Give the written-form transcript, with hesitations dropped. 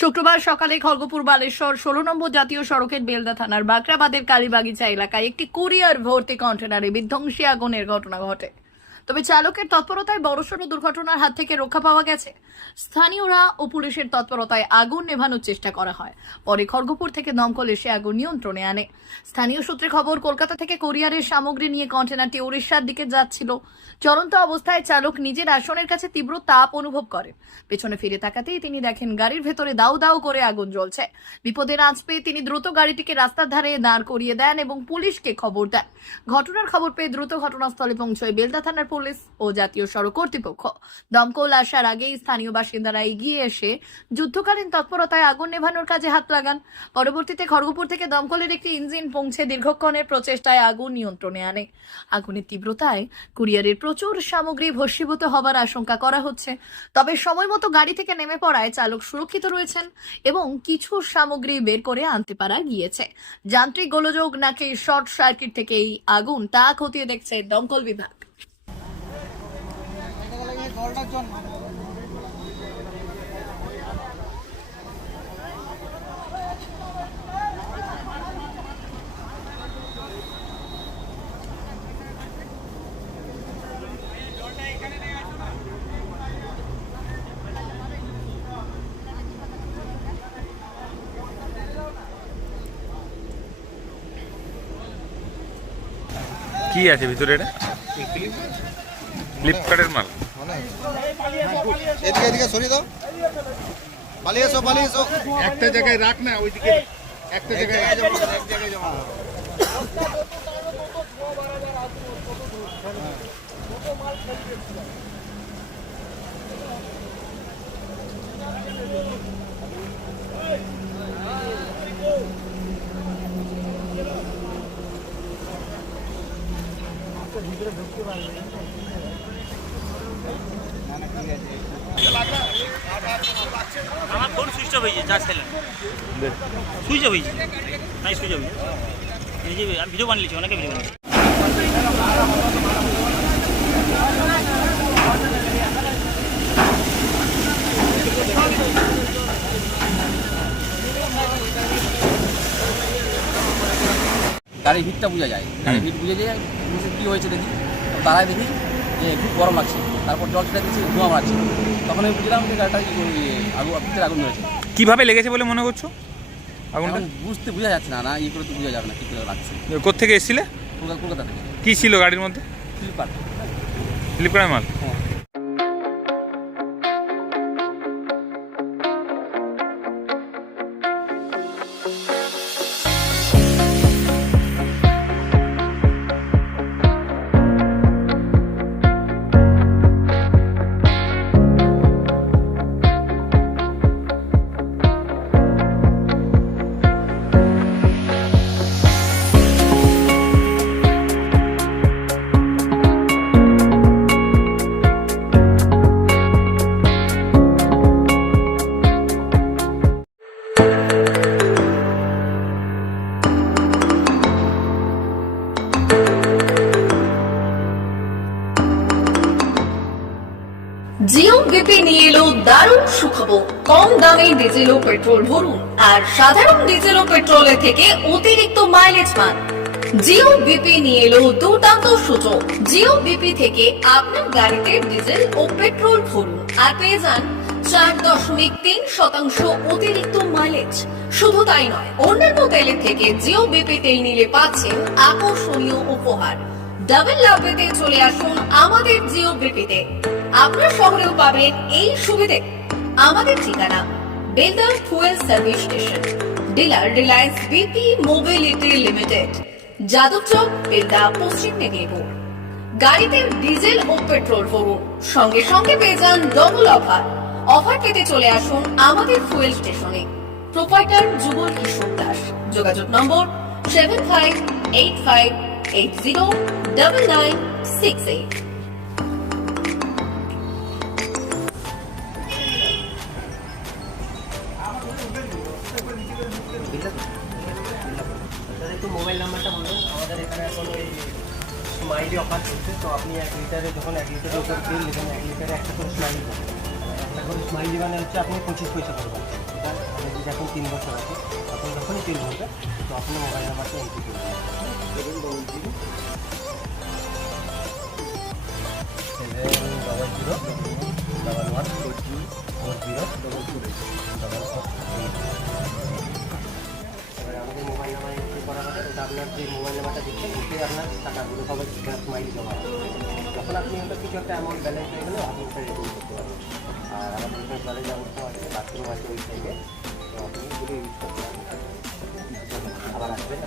শুক্রবার সকালে খড়গপুর বালেশ্বর 16 নম্বর জাতীয় সড়কের বেলদা থানার বাকরাবাদের কালীবাগিচা এলাকায় একটি কুরিয়ার ভর্তি কন্টেনারে বিধ্বংসী আগুনের ঘটনা ঘটে। তবে চালকের তৎপরতায় বড়সড় দুর্ঘটনার হাত থেকে রক্ষা পাওয়া গেছে। স্থানীয়রা ও পুলিশের তৎপরতায় আগুন নেভানোর চেষ্টা করা হয়। পরে খড়গপুর থেকে দমকল এসে আগুন নিয়ন্ত্রণে আনে। স্থানীয় সূত্রে খবর, কলকাতা থেকে কুরিয়ারের সামগ্রী নিয়ে কন্টেনারটি ওড়িশার দিকে যাচ্ছিল। চলন্ত অবস্থায় চালক নিজের আসনের কাছে তীব্র তাপ অনুভব করেন। পেছনে ফিরে তাকাতেই তিনি দেখেন গাড়ির ভেতরে দাউ দাউ করে আগুন জ্বলছে। বিপদের আঁচ পেয়ে তিনি দ্রুত গাড়িটিকে রাস্তার ধারে দাঁড় করিয়ে দেন এবং পুলিশকে খবর দেন। ঘটনার খবর পেয়ে দ্রুত ঘটনাস্থলে পৌঁছয় বেলদা থানার পুলিশ ও জাতীয় সড়ক কর্তৃপক্ষ। দমকল আসার আগেই স্থানীয় বাসিন্দারা এগিয়ে এসে যুদ্ধকালীন তৎপরতায় আগুন নেভানোর কাজে হাত লাগান। পরবর্তীতে খড়গপুর থেকে দমকলের একটি ইঞ্জিন পৌঁছে দীর্ঘক্ষণের প্রচেষ্টায় আগুন নিয়ন্ত্রণে আনে। আগুনের তীব্রতায় কুরিয়ারের প্রচুর সামগ্রী ভস্মীভূত হবার আশঙ্কা করা হচ্ছে। তবে সময় মতো গাড়ি থেকে নেমে পড়ায় চালক সুরক্ষিত রয়েছেন এবং কিছু সামগ্রী বের করে আনতে পারা গিয়েছে। যান্ত্রিক গোলযোগ নাকি শর্ট সার্কিট থেকে এই আগুন তা খতিয়ে দেখছে দমকল বিভাগ। কি আছে ভিতরে? এটা ফ্লিপকার্টের মাল। এদিকে এদিকে সরিয়ে দাও, পালিয়ে এসো পালিয়ে এসো। একটা জায়গায় রাখ না, ওইদিকে একটা জায়গায় এক জায়গায় জমা আমার ফোন সুইচ অফ হয়েছে, চার্জ ছিল সুইচ অফ হয়েছে, নাই সুইচ অফ হয়েছে। এই যে আমি ভিডিও বানিয়েছি, অনেকে ভিডিও বানিয়েছি। গাড়ির হিটটা বোঝা যায়, গাড়ির হিট বুঝে যায় কী হয়েছে দেখি, তারাই দেখি যে খুব গরম লাগছে। তারপর জল ছেড়ে দিচ্ছি, ধোঁয়া মারছে। তখন আমি বুঝলাম যে গাড়িটা ভিতরে আগুন ধরেছে। কিভাবে লেগেছে বলে মনে করছো আগুনটা? বোঝা যাচ্ছে না, এই করে তো বোঝা যাবে না কী করে লাগছে। কোত্থেকে এসেছিলে? কলকাতা থেকে। কি ছিল গাড়ির মধ্যে? ফ্লিপকার্টের মাল। জিও বিপি নিয়ে এলো দারুণ সুখবর। কম দামে ডিজেল ও পেট্রোল ভরুন আর সাধারণ ডিজেল ও পেট্রোলের থেকে অতিরিক্ত মাইলেজ পান। জিও বিপি নিয়ে এলো দুর্দান্ত সুযোগ। জিও বিপি থেকে আপনার গাড়িতে ডিজেল ও পেট্রোল ভরুন আর পেয়ে যান 4.3% অতিরিক্ত মাইলেজ। শুধু তাই নয়, অন্যান্য তেলের থেকে জিও বিপি তেল নিলে পাচ্ছেন আকর্ষণীয় উপহার। ডাবল লাভ পেতে চলে আসুন আমাদের জিও বিপিতে। আপনার শহরেও পাবেন এই সুবিধে। আমাদের ঠিকানা Belda fuel service station, dealer Reliance BP mobility limited, Jadabchak, Belda, পশ্চিম মেদিনীপুর। গাড়িতে ডিজেল ও পেট্রোল ভরুন, সঙ্গে সঙ্গে পেয়ে যান ডবল অফার। অফার পেতে চলে আসুন আমাদের ফুয়েল স্টেশনে। প্রোপাইটার যুগল কিশোর দাস। যোগাযোগ নম্বর 7585809968। একটু মোবাইল নাম্বারটা বলুন। আমাদের এখানে এখন ওই স্মাইলি অফার চলছে, তো আপনি 1 লিটারে যখন 1 লিটারের উপর তেল নেবেন, 1 লিটারে একটা করে স্মাইলি পাবেন। একটা করে স্মাইলি মানে হচ্ছে আপনি 25 পয়সা পাবেন। আপনি যখন 3 বছর আছে তখন যখনই বিল ভরবে তো আপনি মোবাইল নাম্বারটা এন্ট্রি করবেন 7004040 আমাদের মোবাইল নাম্বার এন্ট্রি করা হবে ওটা আপনার যে মোবাইল নাম্বারটা দিচ্ছেন ওটাই আপনার টাকাগুলো সবাই স্মাইলি জমা হবে যখন আপনি ওটা কিছু একটা অ্যামাউন্ট ব্যালেন্স হয়ে গেলে আপনি ওটা রেডিং করতে পারবেন আর আমাদের এখানে জলের ব্যবস্থা আছে বাথরুম আছে ওই সাইডে তো আপনি এগুলো ইউজ করতে পারবেন আবার আসবেন